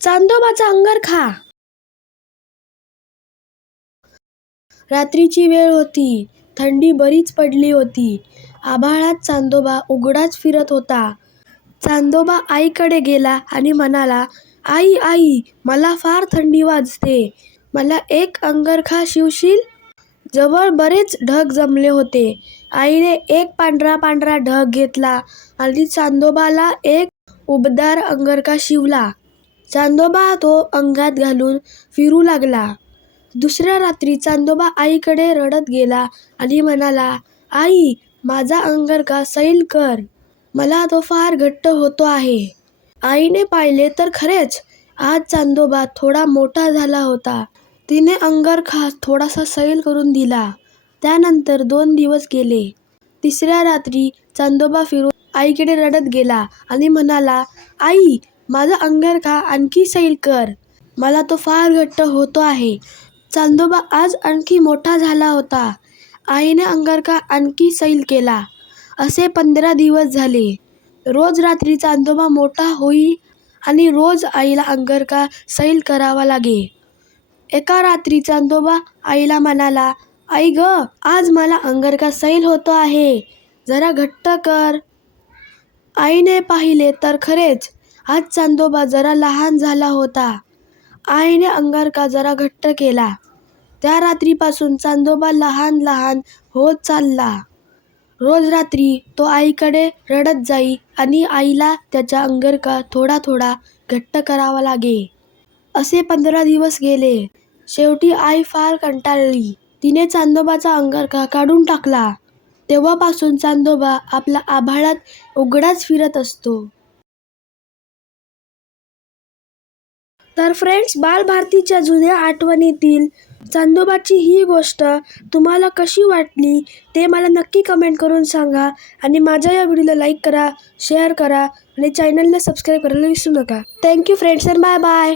चांदोबाचा अंगरखा रात्रीची वेळ होती. थंडी बरीच पडली होती. आभाळात चांदोबा उघडाच फिरत होता. चांदोबा आईकडे गेला आणि म्हणाला आई आई मला फार थंडी वाजते. मला एक अंगरखा शिवशील? जवळ बरेच ढग जमले होते. आईने एक पांढरा पांढरा ढग घेतला आणि चांदोबाला एक उबदार अंगरखा शिवला. चांदोबा तो अंगात घालून फिरू लागला. दुसऱ्या रात्री चांदोबा आईकडे रडत गेला आणि म्हणाला आई माझा अंगरखा सैल कर. मला तो फार घट्ट होतो आहे. आईने पाहिले तर खरेच. आज चांदोबा थोडा मोठा झाला होता. तिने अंगरखा थोडासा सैल करून दिला. त्यानंतर दोन दिवस गेले. तिसऱ्या रात्री चांदोबा फिरून आईकडे रडत गेला आणि म्हणाला आई माझा अंगरखा आणखी सैल कर. मला तो फार घट्ट होतो आहे. चांदोबा आज आणखी मोठा झाला होता. आईने अंगरखा आणखी सैल केला. असे पंधरा दिवस झाले. रोज रात्री चांदोबा मोठा होई आणि रोज आईला अंगरखा सैल करावा लागे. एका रात्री चांदोबा आईला म्हणाला आई ग आज मला अंगरखा सैल होतो आहे. जरा घट्ट कर. आईने पाहिले तर खरेच आज चांदोबा जरा लहान झाला होता. आईने अंगारका जरा घट्ट केला. त्या रात्रीपासून चांदोबा लहान लहान होत चालला. रोज रात्री तो आईकडे रडत जाई आणि आईला त्याच्या अंगरका थोडा थोडा घट्ट करावा लागे. असे पंधरा दिवस गेले. शेवटी आई फार कंटाळली. तिने चांदोबाचा अंगरका काढून टाकला. तेव्हापासून चांदोबा आपला आभाळात उघडाच फिरत असतो. तर फ्रेंड्स बालभारतीच्या जुन्या आठवणीतील चांदोबाची ही गोष्ट तुम्हाला कशी वाटली ते मला नक्की कमेंट करून सांगा आणि माझ्या या व्हिडिओला लाईक करा शेअर करा आणि चॅनलला सबस्क्राईब करायला विसरू नका. Thank you friends and bye bye